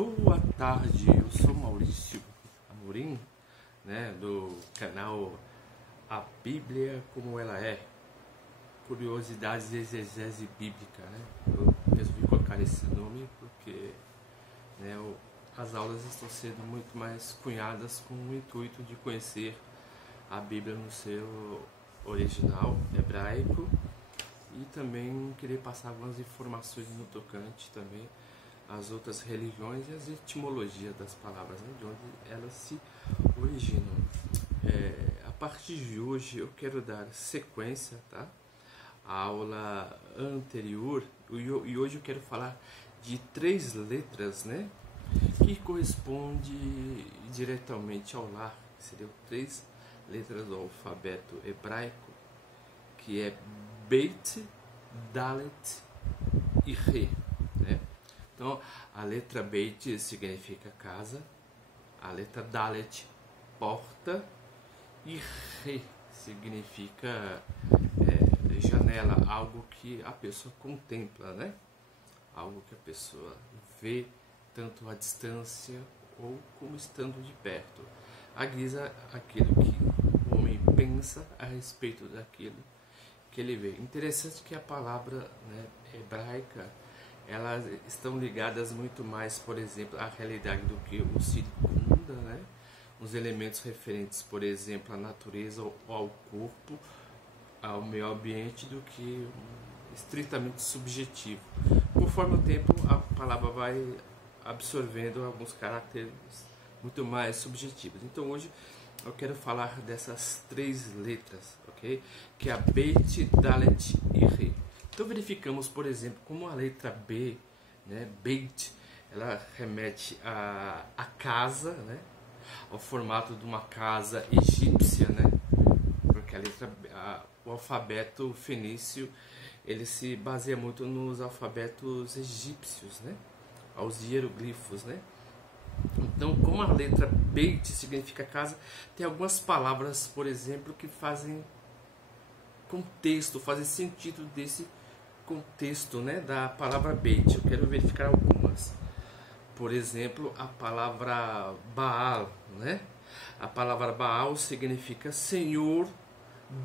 Boa tarde, eu sou Maurício Amorim, do canal A Bíblia Como Ela É, Curiosidades de Exegese Bíblica, Eu resolvi colocar esse nome porque as aulas estão sendo muito mais cunhadas com o intuito de conhecer a Bíblia no seu original hebraico e também querer passar algumas informações no tocante também as outras religiões e as etimologias das palavras, de onde elas se originam. A partir de hoje eu quero dar sequência, à aula anterior, e hoje eu quero falar de 3 letras, que corresponde diretamente ao lar, que seriam 3 letras do alfabeto hebraico, que é Beit, Dalet e Re, Então, a letra Beit significa casa, a letra Dalet, porta, e Re significa janela, algo que a pessoa contempla, Algo que a pessoa vê tanto à distância ou como estando de perto. A guisa, aquilo que o homem pensa a respeito daquilo que ele vê. Interessante que a palavra hebraica, elas estão ligadas muito mais, por exemplo, à realidade do que o circunda, os elementos referentes, por exemplo, à natureza ou ao corpo, ao meio ambiente, do que estritamente subjetivo. Conforme o tempo, a palavra vai absorvendo alguns caracteres muito mais subjetivos. Então hoje eu quero falar dessas 3 letras, ok? Que é a Beit, Dalet e Re. Então verificamos, por exemplo, como a letra B, Beit, ela remete à casa, ao formato de uma casa egípcia, porque o alfabeto fenício, ele se baseia muito nos alfabetos egípcios, aos hieroglifos, Então, como a letra Beit significa casa, tem algumas palavras, por exemplo, que fazem contexto, fazem sentido desse contexto, da palavra Beit. Eu quero verificar algumas. Por exemplo, a palavra Baal, A palavra Baal significa senhor,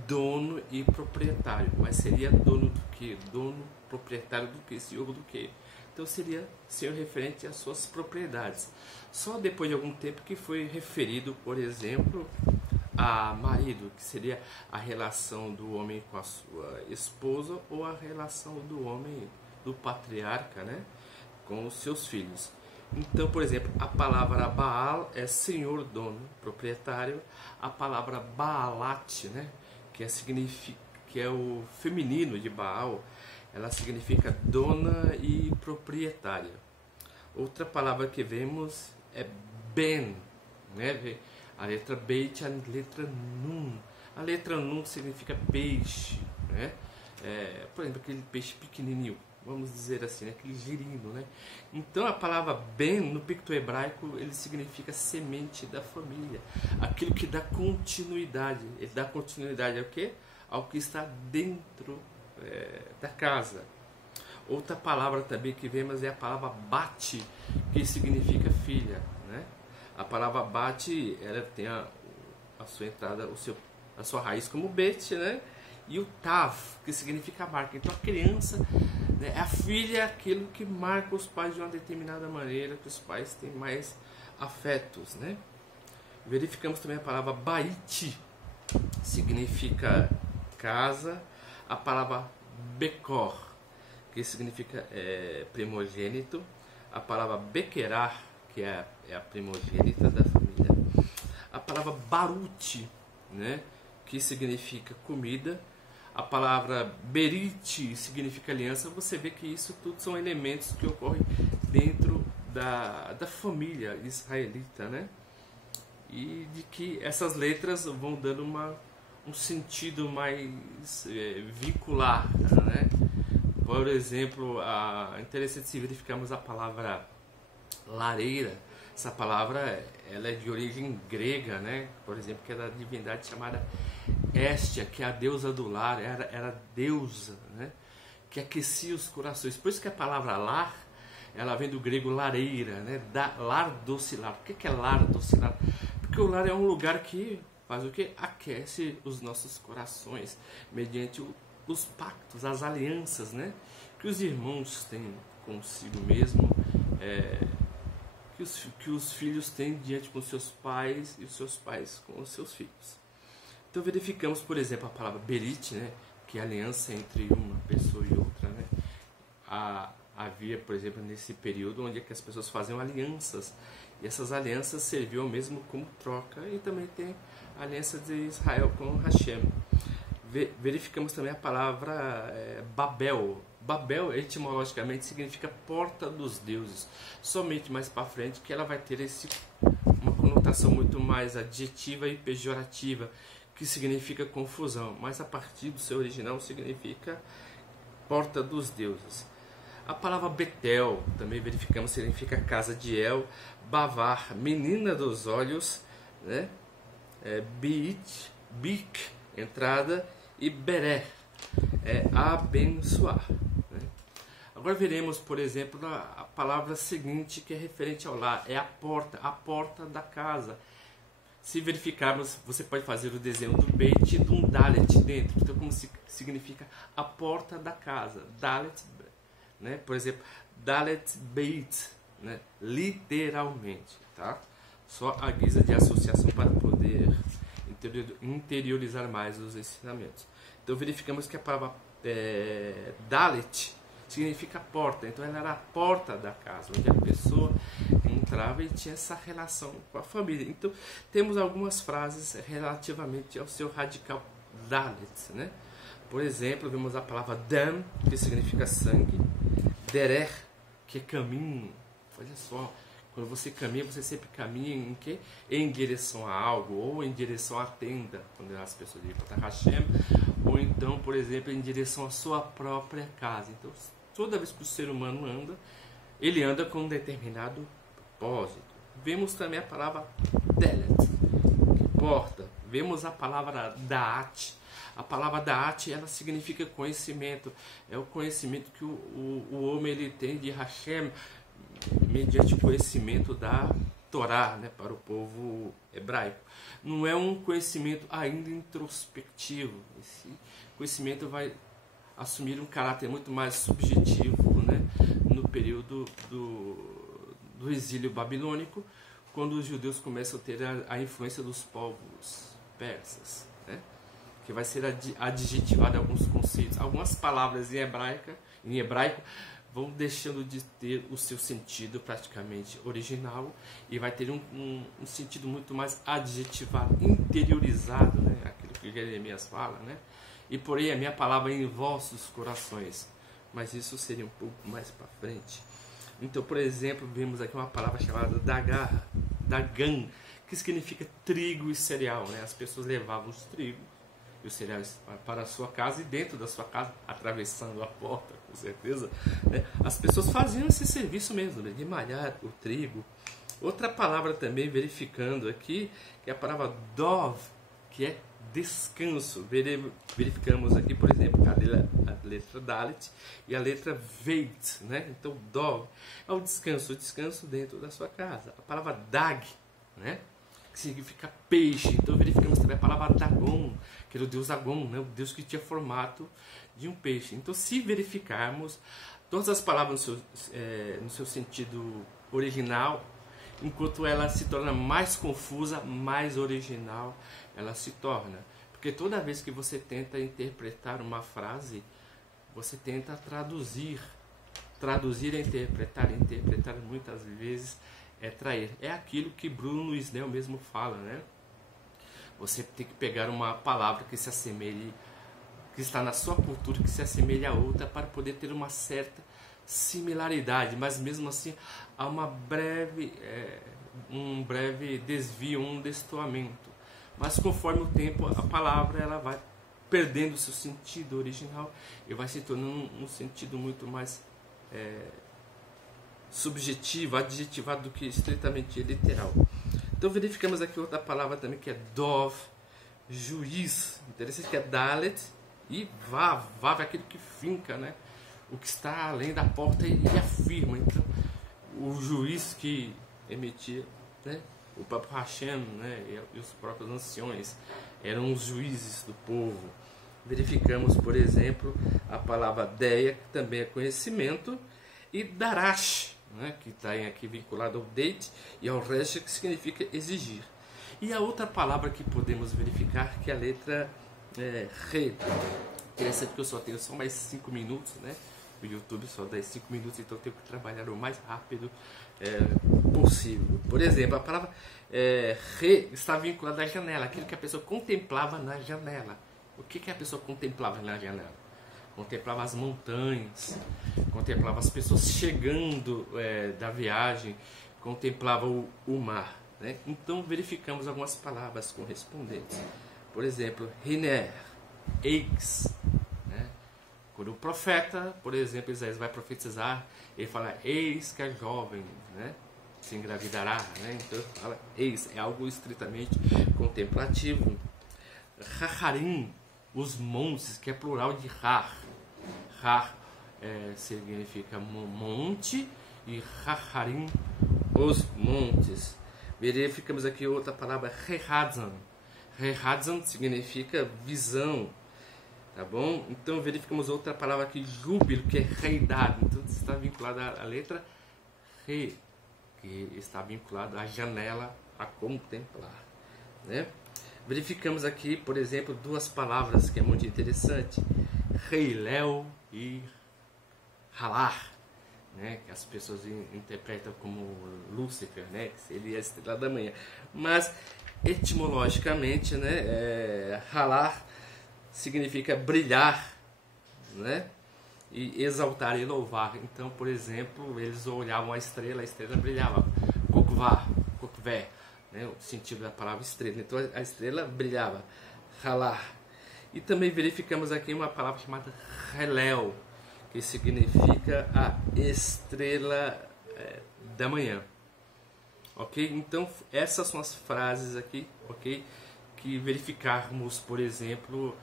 dono e proprietário. Mas seria dono do que? Dono, proprietário do que? Senhor do que? Então seria senhor referente às suas propriedades. Só depois de algum tempo que foi referido, por exemplo, a marido, que seria a relação do homem com a sua esposa, ou a relação do homem, do patriarca, com os seus filhos. Então, por exemplo, a palavra Baal é senhor, dono, proprietário. A palavra Baalat, que é o feminino de Baal, ela significa dona e proprietária. Outra palavra que vemos é Ben, A letra Beit, a letra Nun. A letra Nun significa peixe, por exemplo, aquele peixe pequenininho, vamos dizer assim, aquele girino, Então a palavra Ben, no picto hebraico, ele significa semente da família, aquilo que dá continuidade. Ele dá continuidade ao quê? Ao que está dentro da casa. Outra palavra também que vemos é a palavra Bat, que significa filha, A palavra Bat, ela tem a sua entrada, a sua raiz como Bet, E o Tav, que significa marca. Então a criança, a filha é aquilo que marca os pais de uma determinada maneira, que os pais têm mais afetos, Verificamos também a palavra Bait, significa casa. A palavra Bekor, que significa primogênito. A palavra Bequerá, que é a primogênita da família. A palavra Barute, que significa comida. A palavra Berit significa aliança. Você vê que isso tudo são elementos que ocorrem dentro da família israelita, E de que essas letras vão dando um sentido mais vincular, Por exemplo, é interessante se verificarmos a palavra lareira. Essa palavra, ela é de origem grega, Por exemplo, que é da divindade chamada Hestia, que é a deusa do lar, era deusa, que aquecia os corações. Por isso que a palavra lar, ela vem do grego lareira, né? Lar docilar. O que é lar docilar? Porque o lar é um lugar que faz o que? Aquece os nossos corações, mediante os pactos, as alianças, né? Que os irmãos têm consigo mesmo, que os filhos têm diante com seus pais e os seus pais com os seus filhos. Então verificamos, por exemplo, a palavra berit, né? Que é a aliança entre uma pessoa e outra, né? Havia, por exemplo, nesse período onde é que as pessoas faziam alianças, e essas alianças serviam mesmo como troca, e também tem a aliança de Israel com Hashem. Verificamos também a palavra Babel. Babel, etimologicamente, significa porta dos deuses. Somente mais para frente que ela vai ter uma conotação muito mais adjetiva e pejorativa, que significa confusão, mas a partir do seu original significa porta dos deuses. A palavra Betel, também verificamos, significa casa de El. Bavar, menina dos olhos, né? Bik, entrada, e Berer, abençoar, né? Agora veremos, por exemplo, a palavra seguinte, que é referente ao lar, é a porta da casa. Se verificarmos, você pode fazer o desenho do Beit e de um Dalet dentro. Então, como significa a porta da casa? Dalet, né? Por exemplo, Dalet Beit, né? Literalmente, tá? Só a guisa de associação para poder interiorizar mais os ensinamentos. Então, verificamos que a palavra Dalet significa porta. Então, ela era a porta da casa, onde a pessoa entrava e tinha essa relação com a família. Então, temos algumas frases relativamente ao seu radical Dalet, né? Por exemplo, vemos a palavra Dam, que significa sangue, Derer, que é caminho. Olha só, quando você caminha, você sempre caminha em quê? Em direção a algo, ou em direção à tenda, quando as pessoas dizem para Hashem, ou então, por exemplo, em direção à sua própria casa. Então, toda vez que o ser humano anda, ele anda com um determinado propósito. Vemos também a palavra Delet, que porta. Vemos a palavra Daat. A palavra Daat, ela significa conhecimento. É o conhecimento que o homem ele tem de Hashem, mediante o conhecimento da Torá, né, para o povo hebraico. Não é um conhecimento ainda introspectivo. Esse conhecimento vai assumir um caráter muito mais subjetivo, né, no período do exílio babilônico, quando os judeus começam a ter a influência dos povos persas, né, que vai ser adjetivado alguns conceitos. Algumas palavras em hebraico vão deixando de ter o seu sentido praticamente original e vai ter um sentido muito mais adjetivado, interiorizado, né? Aquilo que Jeremias fala, né? E porém a minha palavra é em vossos corações, mas isso seria um pouco mais para frente. Então, por exemplo, vemos aqui uma palavra chamada Dagan, que significa trigo e cereal, né? As pessoas levavam os trigos e os cereais para a sua casa, e dentro da sua casa, atravessando a porta, com certeza, né? As pessoas faziam esse serviço mesmo, né? De malhar o trigo. Outra palavra também, verificando aqui, que é a palavra Dov, que é descanso. Verificamos aqui, por exemplo, a letra Dalet e a letra Veit, né? Então, Dov é o descanso dentro da sua casa. A palavra Dag, né? Que significa peixe. Então, verificamos também a palavra Dagon, que era o deus Dagon, né? O deus que tinha formato de um peixe. Então, se verificarmos todas as palavras no seu sentido original, enquanto ela se torna mais confusa, mais original ela se torna. Porque toda vez que você tenta interpretar uma frase, você tenta traduzir. Traduzir é interpretar muitas vezes é trair. É aquilo que Bruno Isnel mesmo fala, né? Você tem que pegar uma palavra que se assemelhe, que está na sua cultura, que se assemelhe a outra, para poder ter uma certa similaridade, mas mesmo assim há um breve desvio, um destoamento. Mas conforme o tempo, a palavra ela vai perdendo o seu sentido original e vai se tornando um sentido muito mais subjetivo, adjetivado, do que estritamente literal. Então verificamos aqui outra palavra também, que é Dov, juiz. Interessante que é Dalet e Vav. Vav é aquele que finca, né? O que está além da porta e afirma. Então, juiz que emitia, né? O próprio Hashem, né? E os próprios anciões eram os juízes do povo. Verificamos, por exemplo, a palavra deia, que também é conhecimento, e darash, né? Que está aqui vinculado ao date e ao resh, que significa exigir. E a outra palavra que podemos verificar, que é a letra re. Interessante que eu só tenho mais 5 minutos, né? O YouTube só dá 5 minutos, então eu tenho que trabalhar o mais rápido possível. Por exemplo, a palavra re está vinculada à janela, aquilo que a pessoa contemplava na janela. O que a pessoa contemplava na janela? Contemplava as montanhas, contemplava as pessoas chegando da viagem, contemplava o mar. Né? Então verificamos algumas palavras correspondentes. Por exemplo, Hiner, eis. Né? Quando o profeta, por exemplo, Isaías vai profetizar, ele fala, eis que a jovem, né, se engravidará. Né? Então fala, eis, é algo estritamente contemplativo. Haharim, os montes, que é plural de har. Har significa monte e Haharim, os montes. Verificamos aqui outra palavra, Rehadzan. Rehadzan significa visão, tá bom? Então verificamos outra palavra aqui, júbilo, que é reidade. Então está vinculada à letra re, que está vinculada à janela, a contemplar, né? Verificamos aqui, por exemplo, duas palavras que é muito interessante, Reiléu e Halar, né, que as pessoas interpretam como Lúcifer, né, que ele é a estrela da manhã, mas etimologicamente, né, Halar significa brilhar, né, e exaltar e louvar. Então, por exemplo, eles olhavam a estrela brilhava, Kokvé, né, o sentido da palavra estrela. Então a estrela brilhava, Halar. E também verificamos aqui uma palavra chamada Helel, que significa a estrela da manhã. Ok? Então essas são as frases aqui, ok? Que verificarmos, por exemplo,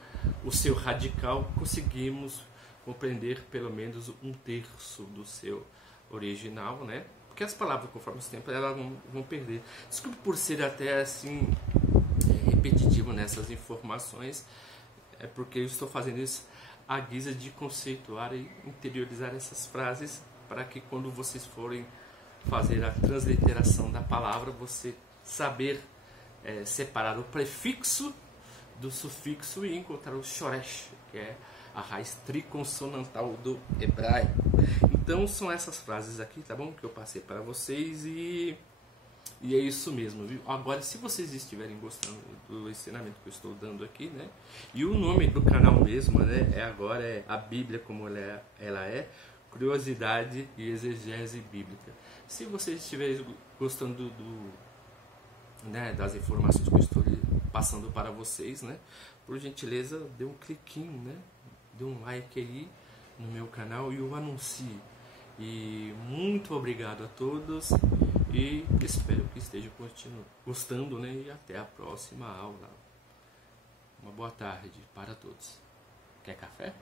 o seu radical, conseguimos compreender pelo menos 1/3 do seu original, né? Porque as palavras, conforme o tempo, elas vão perder. Desculpe por ser até assim repetitivo nessas informações, é porque eu estou fazendo isso à guisa de conceituar e interiorizar essas frases, para que quando vocês forem fazer a transliteração da palavra, você saber separar o prefixo do sufixo e encontrar o shoresh, que é a raiz triconsonantal do hebraico. Então são essas frases aqui, tá bom? Que eu passei para vocês e é isso mesmo, viu? Agora, se vocês estiverem gostando do ensinamento que eu estou dando aqui, né? E o nome do canal mesmo, né? Agora é a Bíblia como ela é, curiosidade e exegese bíblica. Se vocês estiverem gostando né, das informações que eu estou passando para vocês, né? Por gentileza, dê um cliquinho, né? Dê um like aí no meu canal e o anuncie. E muito obrigado a todos e espero que estejam gostando, né? E até a próxima aula. Uma boa tarde para todos. Quer café?